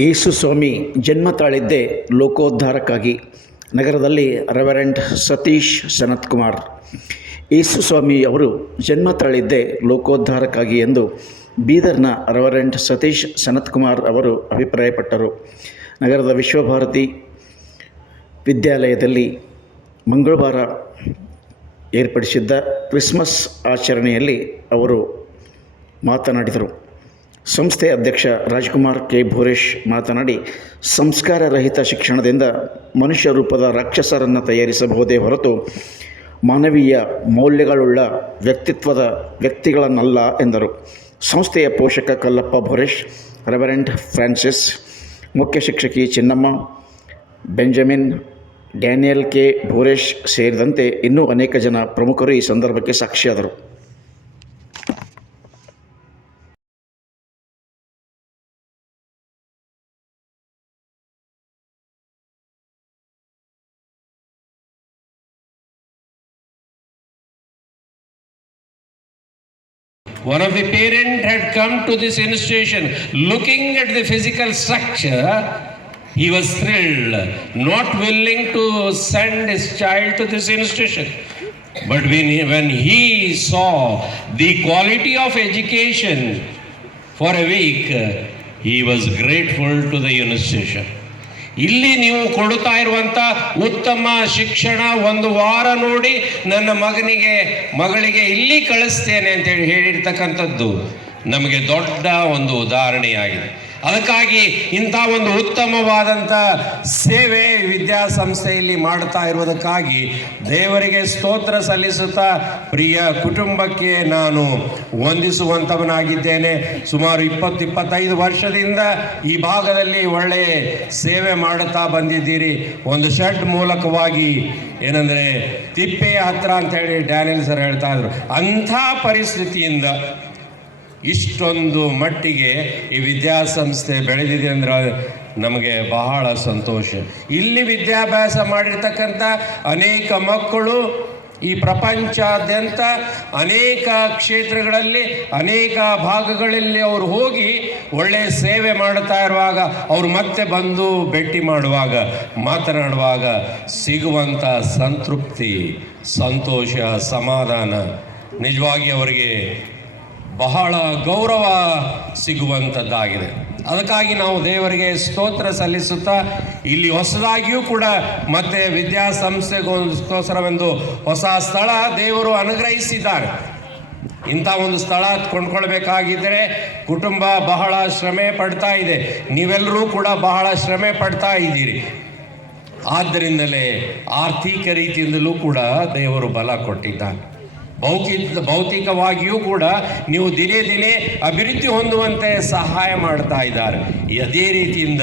ಯೇಸು ಸ್ವಾಮಿ ಜನ್ಮ ತಾಳಿದ್ದೇ ಲೋಕೋದ್ಧಾರಕ್ಕಾಗಿ. ನಗರದಲ್ಲಿ ರೆವರೆಂಡ್ ಸತೀಶ್ ಸನತ್ಕುಮಾರ್. ಯೇಸು ಸ್ವಾಮಿ ಅವರು ಜನ್ಮ ತಾಳಿದ್ದೇ ಲೋಕೋದ್ಧಾರಕ್ಕಾಗಿ ಎಂದು ಬೀದರ್ನ ರೆವರೆಂಡ್ ಸತೀಶ್ ಸನತ್ಕುಮಾರ್ ಅವರು ಅಭಿಪ್ರಾಯಪಟ್ಟರು. ನಗರದ ವಿಶ್ವಭಾರತಿ ವಿದ್ಯಾಲಯದಲ್ಲಿ ಮಂಗಳವಾರ ಏರ್ಪಡಿಸಿದ್ದ ಕ್ರಿಸ್ಮಸ್ ಆಚರಣೆಯಲ್ಲಿ ಅವರು ಮಾತನಾಡಿದರು. ಸಂಸ್ಥೆ ಅಧ್ಯಕ್ಷ ರಾಜ್ಕುಮಾರ್ ಕೆ ಭೂರೇಶ್ ಮಾತನಾಡಿ, ಸಂಸ್ಕಾರ ರಹಿತ ಶಿಕ್ಷಣದಿಂದ ಮನುಷ್ಯ ರೂಪದ ರಾಕ್ಷಸರನ್ನು ತಯಾರಿಸಬಹುದೇ ಹೊರತು ಮಾನವೀಯ ಮೌಲ್ಯಗಳುಳ್ಳ ವ್ಯಕ್ತಿತ್ವದ ವ್ಯಕ್ತಿಗಳನ್ನಲ್ಲ ಎಂದರು. ಸಂಸ್ಥೆಯ ಪೋಷಕ ಕಲ್ಲಪ್ಪ ಭೂರೇಶ್, ರೆವರೆಂಡ್ ಫ್ರಾನ್ಸಿಸ್, ಮುಖ್ಯ ಶಿಕ್ಷಕಿ ಚಿನ್ನಮ್ಮ, ಬೆಂಜಮಿನ್, ಡ್ಯಾನಿಯಲ್ ಕೆ ಭೂರೇಶ್ ಸೇರಿದಂತೆ ಇನ್ನೂ ಅನೇಕ ಜನ ಪ್ರಮುಖರು ಈ ಸಂದರ್ಭಕ್ಕೆ ಸಾಕ್ಷಿಯಾದರು. One of the parents had come to this institution looking at the physical structure. He was thrilled, not willing to send his child to this institution. But when he saw the quality of education for a week, he was grateful to the institution. ಇಲ್ಲಿ ನೀವು ಕೊಡುತ್ತಾ ಇರುವಂಥ ಉತ್ತಮ ಶಿಕ್ಷಣ ಒಂದು ವಾರ ನೋಡಿ ನನ್ನ ಮಗಳಿಗೆ ಇಲ್ಲಿ ಕಳಿಸ್ತೇನೆ ಅಂತೇಳಿ ಹೇಳಿರ್ತಕ್ಕಂಥದ್ದು ನಮಗೆ ದೊಡ್ಡ ಒಂದು ಉದಾಹರಣೆಯಾಗಿದೆ. ಅದಕ್ಕಾಗಿ ಇಂಥ ಒಂದು ಉತ್ತಮವಾದಂಥ ಸೇವೆ ವಿದ್ಯಾಸಂಸ್ಥೆಯಲ್ಲಿ ಮಾಡ್ತಾ ಇರುವುದಕ್ಕಾಗಿ ದೇವರಿಗೆ ಸ್ತೋತ್ರ ಸಲ್ಲಿಸುತ್ತಾ ಪ್ರಿಯ ಕುಟುಂಬಕ್ಕೆ ನಾನು ವಂದಿಸುವಂಥವನಾಗಿದ್ದೇನೆ. ಸುಮಾರು 20-25 ವರ್ಷದಿಂದ ಈ ಭಾಗದಲ್ಲಿ ಒಳ್ಳೆಯ ಸೇವೆ ಮಾಡುತ್ತಾ ಬಂದಿದ್ದೀರಿ. ಒಂದು ಶೆಡ್ ಮೂಲಕವಾಗಿ ಏನಂದರೆ ತಿಪ್ಪೆಯ ಹತ್ರ ಅಂತೇಳಿ ಡ್ಯಾನಿಯಲ್ ಸರ್ ಹೇಳ್ತಾ ಇದ್ರು. ಅಂಥ ಪರಿಸ್ಥಿತಿಯಿಂದ ಇಷ್ಟೊಂದು ಮಟ್ಟಿಗೆ ಈ ವಿದ್ಯಾಸಂಸ್ಥೆ ಬೆಳೆದಿದೆ ಅಂದರೆ ನಮಗೆ ಬಹಳ ಸಂತೋಷ. ಇಲ್ಲಿ ವಿದ್ಯಾಭ್ಯಾಸ ಮಾಡಿರ್ತಕ್ಕಂಥ ಅನೇಕ ಮಕ್ಕಳು ಈ ಪ್ರಪಂಚಾದ್ಯಂತ ಅನೇಕ ಕ್ಷೇತ್ರಗಳಲ್ಲಿ ಅನೇಕ ಭಾಗಗಳಲ್ಲಿ ಅವರು ಹೋಗಿ ಒಳ್ಳೆಯ ಸೇವೆ ಮಾಡುತ್ತಾ ಇರುವಾಗ ಅವರು ಮತ್ತೆ ಬಂದು ಭೇಟಿ ಮಾಡುವಾಗ ಮಾತನಾಡುವಾಗ ಸಿಗುವಂಥ ಸಂತೃಪ್ತಿ, ಸಂತೋಷ, ಸಮಾಧಾನ ನಿಜವಾಗಿ ಅವರಿಗೆ ಬಹಳ ಗೌರವ ಸಿಗುವಂಥದ್ದಾಗಿದೆ. ಅದಕ್ಕಾಗಿ ನಾವು ದೇವರಿಗೆ ಸ್ತೋತ್ರ ಸಲ್ಲಿಸುತ್ತಾ ಇಲ್ಲಿ ಹೊಸದಾಗಿಯೂ ಕೂಡ ಮತ್ತೆ ವಿದ್ಯಾಸಂಸ್ಥೆಗೋಸ್ಕರವೆಂದು ಹೊಸ ಸ್ಥಳ ದೇವರು ಅನುಗ್ರಹಿಸಿದ್ದಾರೆ. ಇಂಥ ಒಂದು ಸ್ಥಳ ಕೊಂಡ್ಕೊಳ್ಬೇಕಾಗಿದ್ದರೆ ಕುಟುಂಬ ಬಹಳ ಶ್ರಮೆ ಪಡ್ತಾ ಇದೆ. ನೀವೆಲ್ಲರೂ ಕೂಡ ಬಹಳ ಶ್ರಮೆ ಪಡ್ತಾ ಇದ್ದೀರಿ. ಆದ್ದರಿಂದಲೇ ಆರ್ಥಿಕ ರೀತಿಯಿಂದಲೂ ಕೂಡ ದೇವರು ಬಲ ಕೊಟ್ಟಿದ್ದಾನೆ. ಭೌತಿಕವಾಗಿಯೂ ಕೂಡ ನೀವು ದಿನೇ ದಿನೇ ಅಭಿವೃದ್ಧಿ ಹೊಂದುವಂತೆ ಸಹಾಯ ಮಾಡ್ತಾ ಇದ್ದಾರೆ. ಅದೇ ರೀತಿಯಿಂದ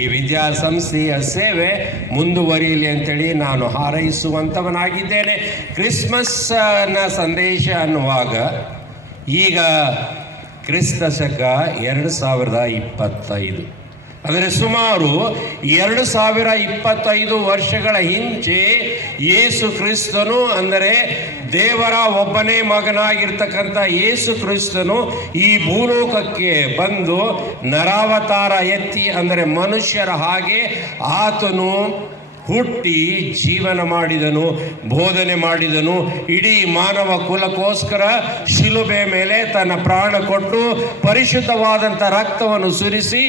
ಈ ವಿದ್ಯಾಸಂಸ್ಥೆಯ ಸೇವೆ ಮುಂದುವರಿಯಲಿ ಅಂತೇಳಿ ನಾನು ಹಾರೈಸುವಂಥವನಾಗಿದ್ದೇನೆ. ಕ್ರಿಸ್ಮಸ್ನ ಸಂದೇಶ ಅನ್ನುವಾಗ ಈಗ ಕ್ರಿಸ್ತ ಶಕ 2025 ಅಂದರೆ ಸುಮಾರು 2025 ವರ್ಷಗಳ ಹಿಂಚೆ ಯೇಸು ಕ್ರಿಸ್ತನು ಅಂದರೆ ದೇವರ ಒಬ್ಬನೇ ಮಗನಾಗಿರ್ತಕ್ಕಂಥ ಯೇಸು ಕ್ರಿಸ್ತನು ಈ ಭೂಲೋಕಕ್ಕೆ ಬಂದು ನರಾವತಾರ ಎತ್ತಿ ಅಂದರೆ ಮನುಷ್ಯರ ಹಾಗೆ ಆತನು ಹುಟ್ಟಿ ಜೀವನ ಮಾಡಿದನು, ಬೋಧನೆ ಮಾಡಿದನು. ಇಡೀ ಮಾನವ ಕುಲಕ್ಕೋಸ್ಕರ ಶಿಲುಬೆ ಮೇಲೆ ತನ್ನ ಪ್ರಾಣ ಕೊಟ್ಟು ಪರಿಶುದ್ಧವಾದಂಥ ರಕ್ತವನ್ನು ಸುರಿಸಿ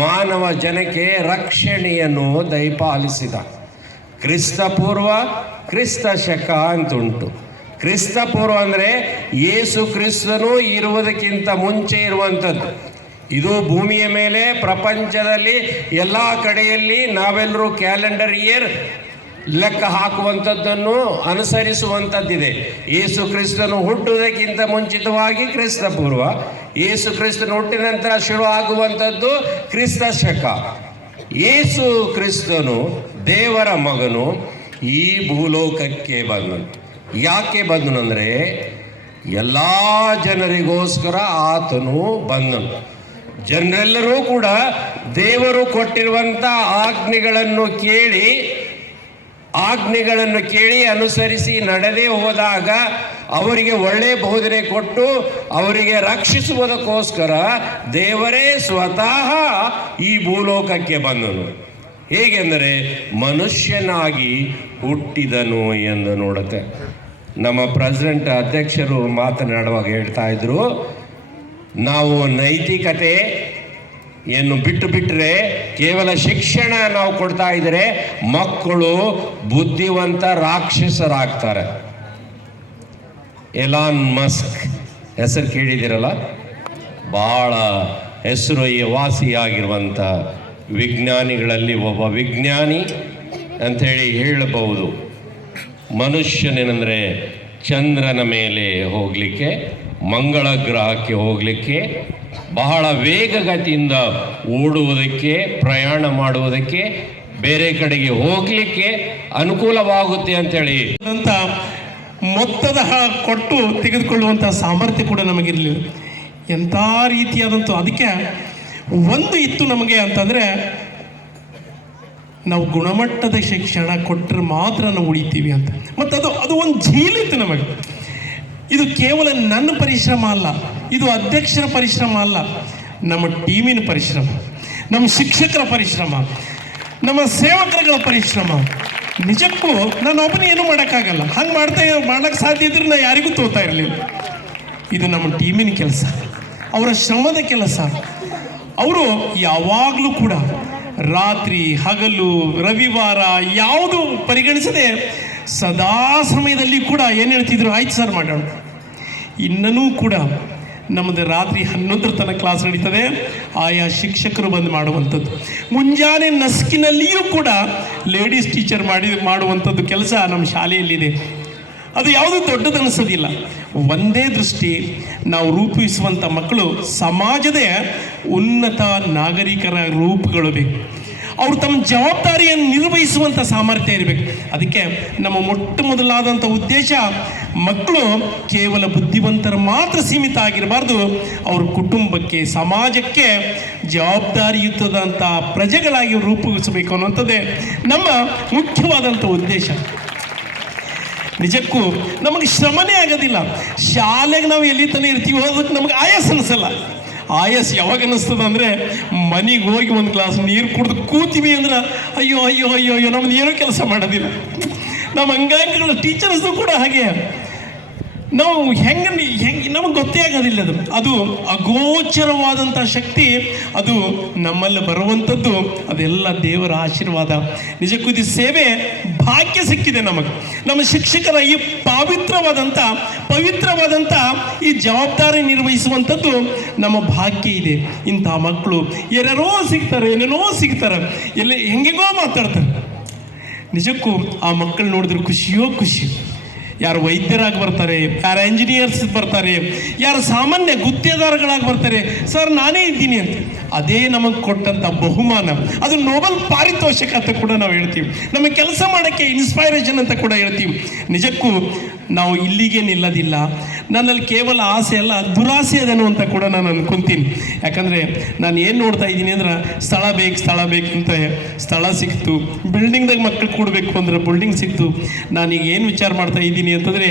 ಮಾನವ ಜನಕ್ಕೆ ರಕ್ಷಣೆಯನ್ನು ದಯಪಾಲಿಸಿದ. ಕ್ರಿಸ್ತಪೂರ್ವ, ಕ್ರಿಸ್ತ ಶಕ ಅಂತುಂಟು. ಕ್ರಿಸ್ತಪೂರ್ವ ಅಂದರೆ ಯೇಸು ಕ್ರಿಸ್ತನು ಇರುವುದಕ್ಕಿಂತ ಮುಂಚೆ ಇರುವಂಥದ್ದು. ಇದು ಭೂಮಿಯ ಮೇಲೆ ಪ್ರಪಂಚದಲ್ಲಿ ಎಲ್ಲ ಕಡೆಯಲ್ಲಿ ನಾವೆಲ್ಲರೂ ಕ್ಯಾಲೆಂಡರ್ ಇಯರ್ ಲೆಕ್ಕ ಹಾಕುವಂಥದ್ದನ್ನು ಅನುಸರಿಸುವಂಥದ್ದಿದೆ. ಯೇಸು ಕ್ರಿಸ್ತನು ಹುಟ್ಟುವುದಕ್ಕಿಂತ ಮುಂಚಿತವಾಗಿ ಕ್ರಿಸ್ತಪೂರ್ವ, ಯೇಸು ಕ್ರಿಸ್ತನು ಹುಟ್ಟಿದ ನಂತರ ಶುರು ಆಗುವಂಥದ್ದು ಕ್ರಿಸ್ತ ಶಕ. ಯೇಸು ಕ್ರಿಸ್ತನು ದೇವರ ಮಗನು ಈ ಭೂಲೋಕಕ್ಕೆ ಬಂದನು. ಯಾಕೆ ಬಂದನು ಅಂದರೆ ಎಲ್ಲ ಜನರಿಗೋಸ್ಕರ ಆತನು ಬಂದನು. ಜನರೆಲ್ಲರೂ ಕೂಡ ದೇವರು ಕೊಟ್ಟಿರುವಂಥ ಆಜ್ಞೆಗಳನ್ನು ಕೇಳಿ ಅನುಸರಿಸಿ ನಡೆದೇ ಹೋದಾಗ ಅವರಿಗೆ ಒಳ್ಳೆಯ ಬೋಧನೆ ಕೊಟ್ಟು ಅವರಿಗೆ ರಕ್ಷಿಸುವುದಕ್ಕೋಸ್ಕರ ದೇವರೇ ಸ್ವತಃ ಈ ಭೂಲೋಕಕ್ಕೆ ಬಂದನು. ಹೇಗೆಂದರೆ ಮನುಷ್ಯನಾಗಿ ಹುಟ್ಟಿದನು ಎಂದು ನೋಡುತ್ತೆ. ನಮ್ಮ ಪ್ರೆಸಿಡೆಂಟ್ ಅಧ್ಯಕ್ಷರು ಮಾತನಾಡುವಾಗ ಹೇಳ್ತಾ ಇದ್ರು, ನಾವು ನೈತಿಕತೆಯನ್ನು ಬಿಟ್ಟರೆ ಕೇವಲ ಶಿಕ್ಷಣ ನಾವು ಕೊಡ್ತಾ ಇದ್ದರೆ ಮಕ್ಕಳು ಬುದ್ಧಿವಂತ ರಾಕ್ಷಸರಾಗ್ತಾರೆ. ಎಲಾನ್ ಮಸ್ಕ್ ಹೆಸರು ಕೇಳಿದಿರಲ್ಲ, ಭಾಳ ಹೆಸರು ವಾಸಿಯಾಗಿರುವಂಥ ವಿಜ್ಞಾನಿಗಳಲ್ಲಿ ಒಬ್ಬ ವಿಜ್ಞಾನಿ ಅಂಥೇಳಿ ಹೇಳಬಹುದು. ಮನುಷ್ಯನೇನೆಂದರೆ ಚಂದ್ರನ ಮೇಲೆ ಹೋಗಲಿಕ್ಕೆ, ಮಂಗಳ ಗ್ರಹಕ್ಕೆ ಹೋಗಲಿಕ್ಕೆ, ಬಹಳ ವೇಗಗತಿಯಿಂದ ಓಡುವುದಕ್ಕೆ, ಪ್ರಯಾಣ ಮಾಡುವುದಕ್ಕೆ, ಬೇರೆ ಕಡೆಗೆ ಹೋಗಲಿಕ್ಕೆ ಅನುಕೂಲವಾಗುತ್ತೆ ಅಂಥೇಳಿ ಅಂತ ಮೊತ್ತದ ಕೊಟ್ಟು ತೆಗೆದುಕೊಳ್ಳುವಂಥ ಸಾಮರ್ಥ್ಯ ಕೂಡ ನಮಗಿರಲಿಲ್ಲ. ಎಂಥ ರೀತಿಯಾದಂಥ ಅದಕ್ಕೆ ಒಂದು ಇತ್ತು ನಮಗೆ ಅಂತಂದರೆ, ನಾವು ಗುಣಮಟ್ಟದ ಶಿಕ್ಷಣ ಕೊಟ್ಟರೆ ಮಾತ್ರ ನಾವು ಉಳಿತೀವಿ ಅಂತ. ಮತ್ತು ಅದು ಒಂದು ಜೀಲಿತ್ತು ನಮಗೆ. ಇದು ಕೇವಲ ನನ್ನ ಪರಿಶ್ರಮ ಅಲ್ಲ, ಇದು ಅಧ್ಯಕ್ಷರ ಪರಿಶ್ರಮ ಅಲ್ಲ, ನಮ್ಮ ಟೀಮಿನ ಪರಿಶ್ರಮ, ನಮ್ಮ ಶಿಕ್ಷಕರ ಪರಿಶ್ರಮ, ನಮ್ಮ ಸೇವಕರುಗಳ ಪರಿಶ್ರಮ. ನಿಜಕ್ಕೂ ನಾನು ಒಬ್ಬನೇ ಏನೂ ಮಾಡೋಕ್ಕಾಗಲ್ಲ. ಹಂಗೆ ಮಾಡೋಕ್ಕೆ ಸಾಧ್ಯ ಇದ್ರೆ ನಾನು ಯಾರಿಗೂ ತೋತಾ ಇರಲಿಲ್ಲ. ಇದು ನಮ್ಮ ಟೀಮಿನ ಕೆಲಸ, ಅವರ ಶ್ರಮದ ಕೆಲಸ. ಅವರು ಯಾವಾಗಲೂ ಕೂಡ ರಾತ್ರಿ ಹಗಲು ರವಿವಾರ ಯಾವುದು ಪರಿಗಣಿಸದೆ ಸದಾ ಸಮಯದಲ್ಲಿ ಕೂಡ ಏನು ಹೇಳ್ತಿದ್ರು, ಆಯ್ತು ಸರ್ ಮಾಡೋಣ. ಇನ್ನೂ ಕೂಡ ನಮ್ಮದು ರಾತ್ರಿ 11 ತನಕ ಕ್ಲಾಸ್ ನಡೀತದೆ. ಆಯಾ ಶಿಕ್ಷಕರು ಬಂದು ಮಾಡುವಂಥದ್ದು. ಮುಂಜಾನೆ ನಸ್ಕಿನಲ್ಲಿಯೂ ಕೂಡ ಲೇಡೀಸ್ ಟೀಚರ್ ಮಾಡುವಂಥದ್ದು ಕೆಲಸ ನಮ್ಮ ಶಾಲೆಯಲ್ಲಿದೆ. ಅದು ಯಾವುದೂ ದೊಡ್ಡದನಿಸೋದಿಲ್ಲ. ಒಂದೇ ದೃಷ್ಟಿ, ನಾವು ರೂಪಿಸುವಂಥ ಮಕ್ಕಳು ಸಮಾಜದ ಉನ್ನತ ನಾಗರಿಕರ ರೂಪಗಳು ಬೇಕು. ಅವರು ತಮ್ಮ ಜವಾಬ್ದಾರಿಯನ್ನು ನಿರ್ವಹಿಸುವಂಥ ಸಾಮರ್ಥ್ಯ ಇರಬೇಕು. ಅದಕ್ಕೆ ನಮ್ಮ ಮೊಟ್ಟ ಮೊದಲಾದಂಥ ಉದ್ದೇಶ, ಮಕ್ಕಳು ಕೇವಲ ಬುದ್ಧಿವಂತರ ಮಾತ್ರ ಸೀಮಿತ ಆಗಿರಬಾರ್ದು, ಅವ್ರ ಕುಟುಂಬಕ್ಕೆ, ಸಮಾಜಕ್ಕೆ ಜವಾಬ್ದಾರಿಯುತದಂಥ ಪ್ರಜೆಗಳಾಗಿ ರೂಪಿಸಬೇಕು ಅನ್ನುವಂಥದ್ದೇ ನಮ್ಮ ಮುಖ್ಯವಾದಂಥ ಉದ್ದೇಶ. ನಿಜಕ್ಕೂ ನಮಗೆ ಶ್ರಮನೇ ಆಗೋದಿಲ್ಲ. ಶಾಲೆಗೆ ನಾವು ಎಲ್ಲಿ ತನಕ ಇರ್ತೀವಿ ಅದಕ್ಕೆ ನಮಗೆ ಆಯಾಸ ಅನಿಸಲ್ಲ. ಆಯಾಸ ಯಾವಾಗ ಅನ್ನಿಸ್ತದೆ ಅಂದರೆ, ಮನೆಗೆ ಹೋಗಿ ಒಂದು ಗ್ಲಾಸ್ ನೀರು ಕುಡಿದು ಕೂತೀವಿ ಅಂದ್ರೆ ಅಯ್ಯೋ ಅಯ್ಯೋ ಅಯ್ಯೋ ಅಯ್ಯೋ ನಮ್ಮದು ಏನೂ ಕೆಲಸ ಮಾಡೋದಿಲ್ಲ. ನಮ್ಮ ಅಂಗಾಂಗಗಳ ಟೀಚರ್ಸ್ದು ಕೂಡ ಹಾಗೆ. ನಾವು ಹೆಂಗೆ ನಮಗೆ ಗೊತ್ತೇ ಆಗೋದಿಲ್ಲ. ಅದು ಅಗೋಚರವಾದಂಥ ಶಕ್ತಿ ಅದು ನಮ್ಮಲ್ಲಿ ಬರುವಂಥದ್ದು. ಅದೆಲ್ಲ ದೇವರ ಆಶೀರ್ವಾದ. ನಿಜಕ್ಕೂ ಇದು ಸೇವೆ ಭಾಗ್ಯ ಸಿಕ್ಕಿದೆ ನಮಗೆ. ನಮ್ಮ ಶಿಕ್ಷಕರ ಈ ಪವಿತ್ರವಾದಂಥ ಈ ಜವಾಬ್ದಾರಿ ನಿರ್ವಹಿಸುವಂಥದ್ದು ನಮ್ಮ ಭಾಗ್ಯ ಇದೆ. ಇಂಥ ಮಕ್ಕಳು ಏನೇನೋ ಸಿಗ್ತಾರೆ, ಎಲ್ಲಿ ಹೆಂಗೆಗೋ ಮಾತಾಡ್ತಾರೆ. ನಿಜಕ್ಕೂ ಆ ಮಕ್ಕಳು ನೋಡಿದ್ರೆ ಖುಷಿಯೋ ಖುಷಿ. ಯಾರು ವೈದ್ಯರಾಗಿ ಬರ್ತಾರೆ, ಯಾರು ಇಂಜಿನಿಯರ್ಸ್ ಬರ್ತಾರೆ, ಯಾರು ಸಾಮಾನ್ಯ ಗುತ್ತೇದಾರಗಳಾಗಿ ಬರ್ತಾರೆ. ಸರ್ ನಾನೇ ಇದ್ದೀನಿ ಅಂತ. ಅದೇ ನಮಗೆ ಕೊಟ್ಟಂಥ ಬಹುಮಾನ, ಅದು ನೋಬೆಲ್ ಪಾರಿತೋಷಕ ಅಂತ ಕೂಡ ನಾವು ಹೇಳ್ತೀವಿ. ನಮಗೆ ಕೆಲಸ ಮಾಡೋಕ್ಕೆ ಇನ್ಸ್ಪೈರೇಷನ್ ಅಂತ ಕೂಡ ಹೇಳ್ತೀವಿ. ನಿಜಕ್ಕೂ ನಾವು ಇಲ್ಲಿಗೆ ನಿಲ್ಲೋದಿಲ್ಲ. ನನ್ನಲ್ಲಿ ಕೇವಲ ಆಸೆ ಅಲ್ಲ, ದುರಾಸೆ ಅದನ್ನು ಅಂತ ಕೂಡ ನಾನು ಅನ್ಕೊತೀನಿ. ಯಾಕಂದರೆ ನಾನು ಏನು ನೋಡ್ತಾ ಇದ್ದೀನಿ ಅಂದ್ರೆ, ಸ್ಥಳ ಬೇಕಂತ ಸ್ಥಳ ಸಿಕ್ತು. ಬಿಲ್ಡಿಂಗ್ದಾಗ ಮಕ್ಕಳು ಕೂಡಬೇಕು ಅಂದ್ರೆ ಬಿಲ್ಡಿಂಗ್ ಸಿಕ್ತು. ನಾನೀಗ ಏನು ವಿಚಾರ ಮಾಡ್ತಾ ಇದ್ದೀನಿ ಅಂತಂದರೆ,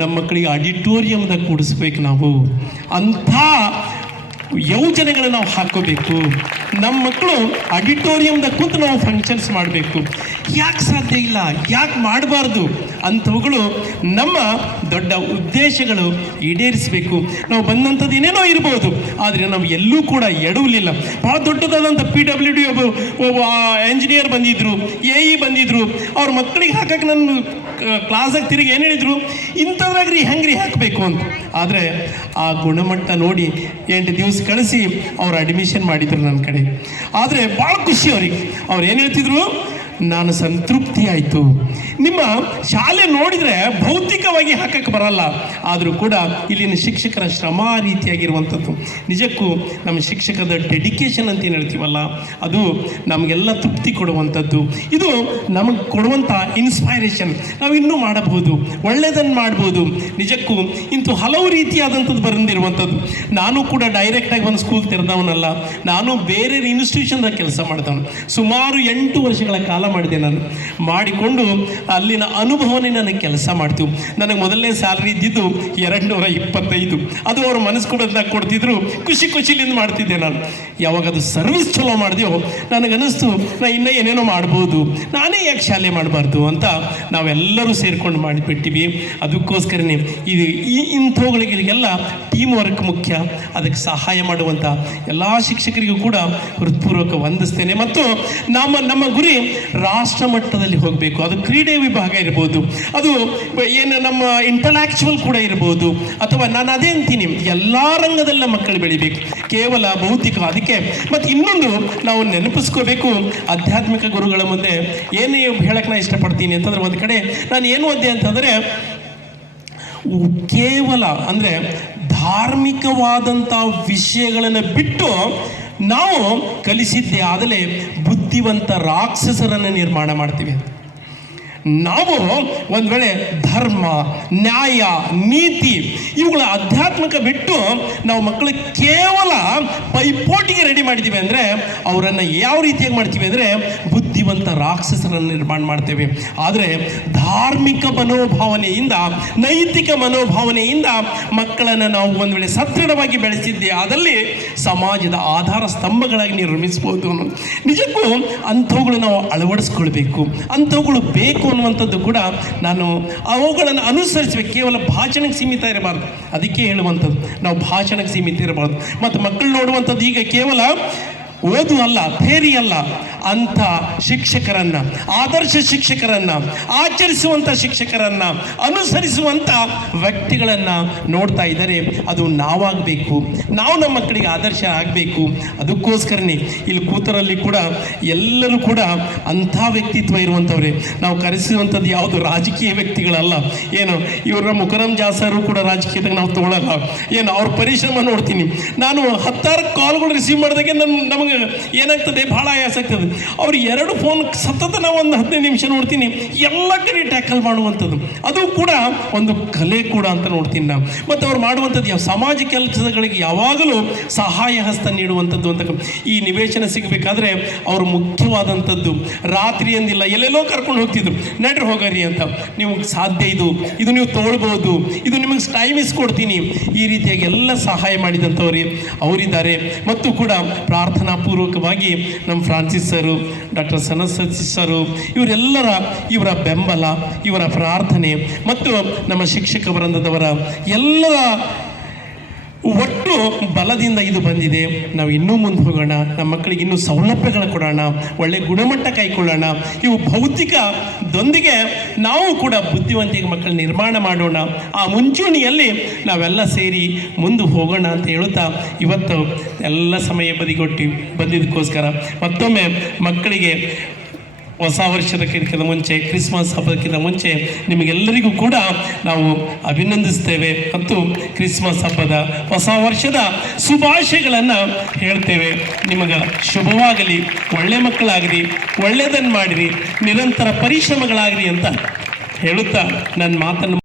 ನಮ್ಮ ಮಕ್ಕಳಿಗೆ ಆಡಿಟೋರಿಯಮ್ದಾಗ ಕೂಡಿಸ್ಬೇಕು. ನಾವು ಅಂಥ ಯೋಜನೆಗಳನ್ನ ನಾವು ಹಾಕೋಬೇಕು. ನಮ್ಮ ಮಕ್ಕಳು ಆಡಿಟೋರಿಯಮ್ದಾಗ ಕೂತು ನಾವು ಫಂಕ್ಷನ್ಸ್ ಮಾಡಬೇಕು. ಯಾಕೆ ಸಾಧ್ಯ ಇಲ್ಲ, ಯಾಕೆ ಮಾಡಬಾರ್ದು? ಅಂಥವುಗಳು ನಮ್ಮ ದೊಡ್ಡ ಉದ್ದೇಶಗಳು ಈಡೇರಿಸಬೇಕು. ನಾವು ಬಂದಂಥದ್ದು ಏನೇನೋ ಇರ್ಬೋದು, ಆದರೆ ನಾವು ಎಲ್ಲೂ ಕೂಡ ಎಡವಲಿಲ್ಲ. ಭಾಳ ದೊಡ್ಡದಾದಂಥ PWD ಒಬ್ಬ ಎಂಜಿನಿಯರ್ ಬಂದಿದ್ದರು, AE ಬಂದಿದ್ದರು. ಅವ್ರ ಮಕ್ಕಳಿಗೆ ಹಾಕಕ್ಕೆ ನನ್ನ ಕ್ಲಾಸಾಗಿ ತಿರುಗಿ ಏನು ಹೇಳಿದರು, ಇಂಥದ್ರಾಗ್ರಿ ಹೆಂಗ್ರಿ ಹಾಕಬೇಕು ಅಂತ. ಆದರೆ ಆ ಗುಣಮಟ್ಟ ನೋಡಿ 8 ದಿವಸ ಕಳಿಸಿ ಅವ್ರು ಅಡ್ಮಿಷನ್ ಮಾಡಿದರು ನನ್ನ ಕಡೆ. ಆದರೆ ಭಾಳ ಖುಷಿ ಅವ್ರಿಗೆ. ಅವ್ರು ಏನು ಹೇಳ್ತಿದ್ರು, ನಾನು ಸಂತೃಪ್ತಿ ಆಯಿತು. ನಿಮ್ಮ ಶಾಲೆ ನೋಡಿದರೆ ಭೌತಿಕವಾಗಿ ಹಾಕಕ್ಕೆ ಬರಲ್ಲ, ಆದರೂ ಕೂಡ ಇಲ್ಲಿನ ಶಿಕ್ಷಕರ ಶ್ರಮ ರೀತಿಯಾಗಿರುವಂಥದ್ದು. ನಿಜಕ್ಕೂ ನಮ್ಮ ಶಿಕ್ಷಕದ ಡೆಡಿಕೇಶನ್ ಅಂತ ಏನು ಹೇಳ್ತೀವಲ್ಲ, ಅದು ನಮಗೆಲ್ಲ ತೃಪ್ತಿ ಕೊಡುವಂಥದ್ದು. ಇದು ನಮಗೆ ಕೊಡುವಂಥ ಇನ್ಸ್ಪೈರೇಷನ್. ನಾವು ಇನ್ನೂ ಮಾಡಬಹುದು, ಒಳ್ಳೆಯದನ್ನು ಮಾಡ್ಬೋದು. ನಿಜಕ್ಕೂ ಇಂಥ ಹಲವು ರೀತಿಯಾದಂಥದ್ದು ಬಂದಿರುವಂಥದ್ದು. ನಾನು ಕೂಡ ಡೈರೆಕ್ಟಾಗಿ ಒಂದು ಸ್ಕೂಲ್ ತೆರೆದವನಲ್ಲ, ನಾನು ಬೇರೆ ಇನ್ಸ್ಟಿಟ್ಯೂಷನ್ದಾಗ ಕೆಲಸ ಮಾಡಿದವನು. ಸುಮಾರು 8 ವರ್ಷಗಳ ಕಾಲ ಮಾಡಿದೆ ನಾನು. ಮಾಡಿಕೊಂಡು ಅಲ್ಲಿನ ಅನುಭವನೇ ನನಗೆ ಕೆಲಸ ಮಾಡ್ತೀವಿ. ನನಗೆ ಮೊದಲನೇ ಸ್ಯಾಲ್ರಿ ಇದ್ದಿದ್ದು 225. ಅದು ಅವ್ರ ಮನಸ್ಸು ಕೊಡೋದನ್ನ ಕೊಡ್ತಿದ್ರು, ಖುಷಿಲಿಂದ ಮಾಡ್ತಿದ್ದೆ ನಾನು. ಯಾವಾಗ ಅದು ಸರ್ವಿಸ್ ಚಲೋ ಮಾಡಿದೆಯೋ ನನಗನ್ನಿಸ್ತು ನಾ ಇನ್ನೂ ಏನೇನೋ ಮಾಡ್ಬೋದು, ನಾನೇ ಯಾಕೆ ಶಾಲೆ ಮಾಡಬಾರ್ದು ಅಂತ ನಾವೆಲ್ಲರೂ ಸೇರ್ಕೊಂಡು ಮಾಡಿಬಿಟ್ಟಿವಿ. ಅದಕ್ಕೋಸ್ಕರನೇ ಇದು ಇಂಥವುಗಳಿಗೆಲ್ಲ ಟೀಮ್ ವರ್ಕ್ ಮುಖ್ಯ. ಅದಕ್ಕೆ ಸಹಾಯ ಮಾಡುವಂಥ ಎಲ್ಲ ಶಿಕ್ಷಕರಿಗೂ ಕೂಡ ಹೃತ್ಪೂರ್ವಕ ವಂದಿಸ್ತೇನೆ. ಮತ್ತು ನಮ್ಮ ಗುರಿ ರಾಷ್ಟ್ರ ಮಟ್ಟದಲ್ಲಿ ಹೋಗಬೇಕು. ಅದು ಕ್ರೀಡೆ ವಿಭಾಗ ಇರ್ಬೋದು, ಅದು ಏನು ನಮ್ಮ ಇಂಟಲೆಕ್ಚುವಲ್ ಕೂಡ ಇರ್ಬೋದು, ಅಥವಾ ನಾನು ಅದೇ ಅಂತೀನಿ ಎಲ್ಲ ರಂಗದಲ್ಲ ಮಕ್ಕಳು ಬೆಳಿಬೇಕು, ಕೇವಲ ಭೌತಿಕ. ಅದಕ್ಕೆ ಮತ್ತು ಇನ್ನೊಂದು ನಾವು ನೆನಪಿಸ್ಕೋಬೇಕು, ಆಧ್ಯಾತ್ಮಿಕ ಗುರುಗಳ ಮುಂದೆ ಏನೇ ಹೇಳಕ್ಕೆ ನಾನು ಇಷ್ಟಪಡ್ತೀನಿ ಅಂತಂದ್ರೆ, ಒಂದು ಕಡೆ ನಾನು ಏನು ಓದಿದೆ ಅಂತಂದರೆ, ಕೇವಲ ಅಂದರೆ ಧಾರ್ಮಿಕವಾದಂಥ ವಿಷಯಗಳನ್ನು ಬಿಟ್ಟು ನಾವು ಕಲಿಸಿದ್ದೇ ಆದಲೇ ಬುದ್ಧಿವಂತ ರಾಕ್ಷಸರನ್ನು ನಿರ್ಮಾಣ ಮಾಡ್ತೀವಿ. ನಾವು ಒಂದು ವೇಳೆ ಧರ್ಮ, ನ್ಯಾಯ, ನೀತಿ ಇವುಗಳ ಆಧ್ಯಾತ್ಮಿಕ ಬಿಟ್ಟು ನಾವು ಮಕ್ಕಳಿಗೆ ಕೇವಲ ಪೈಪೋಟಿಗೆ ರೆಡಿ ಮಾಡಿದ್ದೀವಿ ಅಂದರೆ ಅವರನ್ನು ಯಾವ ರೀತಿಯಾಗಿ ಮಾಡ್ತೀವಿ ಅಂದರೆ ಬುದ್ಧಿವಂತ ರಾಕ್ಷಸರನ್ನು ನಿರ್ಮಾಣ ಮಾಡ್ತೇವೆ. ಆದರೆ ಧಾರ್ಮಿಕ ಮನೋಭಾವನೆಯಿಂದ, ನೈತಿಕ ಮನೋಭಾವನೆಯಿಂದ ಮಕ್ಕಳನ್ನು ನಾವು ಒಂದು ವೇಳೆ ಸದೃಢವಾಗಿ ಬೆಳೆಸಿದ್ದೇ ಆದಲ್ಲಿ ಸಮಾಜದ ಆಧಾರ ಸ್ತಂಭಗಳಾಗಿ ನಿರ್ಮಿಸ್ಬೋದು. ನಿಜಕ್ಕೂ ಅಂಥವುಗಳು ನಾವು ಅಳವಡಿಸ್ಕೊಳ್ಬೇಕು, ಅಂಥವುಗಳು ಬೇಕು ಅನ್ನುವಂಥದ್ದು ಕೂಡ ನಾನು ಅವುಗಳನ್ನು ಅನುಸರಿಸಬೇಕು. ಕೇವಲ ಭಾಷಣಕ್ಕೆ ಸೀಮಿತ ಇರಬಾರ್ದು. ಅದಕ್ಕೆ ಹೇಳುವಂಥದ್ದು ನಾವು ಭಾಷಣಕ್ಕೆ ಸೀಮಿತ ಇರಬಾರ್ದು. ಮತ್ತು ಮಕ್ಕಳು ನೋಡುವಂಥದ್ದು ಈಗ ಕೇವಲ ಓದು ಅಲ್ಲ, ಥೇರಿ ಅಲ್ಲ, ಅಂಥ ಶಿಕ್ಷಕರನ್ನು, ಆದರ್ಶ ಶಿಕ್ಷಕರನ್ನು, ಆಚರಿಸುವಂಥ ಶಿಕ್ಷಕರನ್ನು, ಅನುಸರಿಸುವಂಥ ವ್ಯಕ್ತಿಗಳನ್ನು ನೋಡ್ತಾ ಇದ್ದಾರೆ. ಅದು ನಾವಾಗಬೇಕು, ನಾವು ನಮ್ಮ ಮಕ್ಕಳಿಗೆ ಆದರ್ಶ ಆಗಬೇಕು. ಅದಕ್ಕೋಸ್ಕರನೇ ಇಲ್ಲಿ ಕೂತರಲ್ಲಿ ಕೂಡ ಎಲ್ಲರೂ ಕೂಡ ಅಂಥ ವ್ಯಕ್ತಿತ್ವ ಇರುವಂಥವ್ರೆ. ನಾವು ಕರೆಸುವಂಥದ್ದು ಯಾವುದು ರಾಜಕೀಯ ವ್ಯಕ್ತಿಗಳಲ್ಲ. ಏನು ಇವರ ಮುಕರಂ ಜಾಸರು ಕೂಡ ರಾಜಕೀಯದಾಗ ನಾವು ತೊಗೊಳ್ಳಲ್ಲ. ಏನು ಅವ್ರ ಪರಿಶ್ರಮ ನೋಡ್ತೀನಿ ನಾನು. 10 ಕಾಲ್ಗಳು ರಿಸೀವ್ ಮಾಡಿದಾಗೆ ನಮಗೆ ಏನಾಗ್ತದೆ, ಭಾಳ ಆಯಾಸ ಆಗ್ತದೆ. ಅವ್ರು 2 ಫೋನ್ ಸತತ ನಾವು ಒಂದು 15 ನಿಮಿಷ ನೋಡ್ತೀನಿ, ಎಲ್ಲ ಕಡೆ ಟ್ಯಾಕಲ್ ಮಾಡುವಂಥದ್ದು. ಅದು ಕೂಡ ಒಂದು ಕಲೆ ಕೂಡ ಅಂತ ನೋಡ್ತೀನಿ ನಾವು. ಮತ್ತು ಅವ್ರು ಮಾಡುವಂಥದ್ದು ಯಾವ ಸಮಾಜ ಕೆಲಸಗಳಿಗೆ ಯಾವಾಗಲೂ ಸಹಾಯ ಹಸ್ತ ನೀಡುವಂಥದ್ದು ಅಂತ. ಈ ನಿವೇಶನ ಸಿಗಬೇಕಾದ್ರೆ ಅವರು ಮುಖ್ಯವಾದಂಥದ್ದು ರಾತ್ರಿ ಅಂದಿಲ್ಲ, ಎಲ್ಲೆಲ್ಲೋ ಕರ್ಕೊಂಡು ಹೋಗ್ತಿದ್ರು, ನಡ್ರಿ ಹೋಗರಿ ಅಂತ. ನೀವು ಸಾಧ್ಯ, ಇದು ನೀವು ತೊಗೊಳ್ಬೋದು, ಇದು ನಿಮಗೆ ಟೈಮ್ ಇಸ್ಕೊಡ್ತೀನಿ, ಈ ರೀತಿಯಾಗಿ ಎಲ್ಲ ಸಹಾಯ ಮಾಡಿದಂಥವ್ರು ಅವರಿದ್ದಾರೆ. ಮತ್ತು ಕೂಡ ಪ್ರಾರ್ಥನಾ ಪೂರ್ವಕವಾಗಿ ನಮ್ಮ ಫ್ರಾನ್ಸಿಸ್ ಸರು, ಡಾಕ್ಟರ್ ಸನಸತಿ ಸರು, ಇವರ ಬೆಂಬಲ, ಇವರ ಪ್ರಾರ್ಥನೆ ಮತ್ತು ನಮ್ಮ ಶಿಕ್ಷಕ ವೃಂದದವರ ಎಲ್ಲರ ಒಟ್ಟು ಬಲದಿಂದ ಇದು ಬಂದಿದೆ. ನಾವು ಇನ್ನೂ ಮುಂದೆ ಹೋಗೋಣ, ನಮ್ಮ ಮಕ್ಕಳಿಗೆ ಇನ್ನೂ ಸೌಲಭ್ಯಗಳು ಕೊಡೋಣ, ಒಳ್ಳೆ ಗುಣಮಟ್ಟ ಕೈಕೊಳ್ಳೋಣ. ಇವು ಭೌತಿಕದೊಂದಿಗೆ ನಾವು ಕೂಡ ಬುದ್ಧಿವಂತಿಕೆ ಮಕ್ಕಳ ನಿರ್ಮಾಣ ಮಾಡೋಣ. ಆ ಮುಂಚೂಣಿಯಲ್ಲಿ ನಾವೆಲ್ಲ ಸೇರಿ ಮುಂದೆ ಹೋಗೋಣ ಅಂತ ಹೇಳುತ್ತಾ ಇವತ್ತು ಎಲ್ಲ ಸಮಯ ಬಂದಿದ್ದಕ್ಕೋಸ್ಕರ ಮತ್ತೊಮ್ಮೆ ಮಕ್ಕಳಿಗೆ ಹೊಸ ವರ್ಷದಕ್ಕಿಂತ ಮುಂಚೆ, ಕ್ರಿಸ್ಮಸ್ ಹಬ್ಬಕ್ಕಿಂತ ಮುಂಚೆ ನಿಮಗೆಲ್ಲರಿಗೂ ಕೂಡ ನಾವು ಅಭಿನಂದಿಸ್ತೇವೆ ಮತ್ತು ಕ್ರಿಸ್ಮಸ್ ಹಬ್ಬದ, ಹೊಸ ವರ್ಷದ ಶುಭಾಶಯಗಳನ್ನು ಹೇಳ್ತೇವೆ. ನಿಮಗೆ ಶುಭವಾಗಲಿ, ಒಳ್ಳೆ ಮಕ್ಕಳಾಗಲಿ, ಒಳ್ಳೆಯದನ್ನು ಮಾಡಿರಿ, ನಿರಂತರ ಪರಿಶ್ರಮಗಳಾಗಲಿ ಅಂತ ಹೇಳುತ್ತಾ ನನ್ನ ಮಾತನ್ನು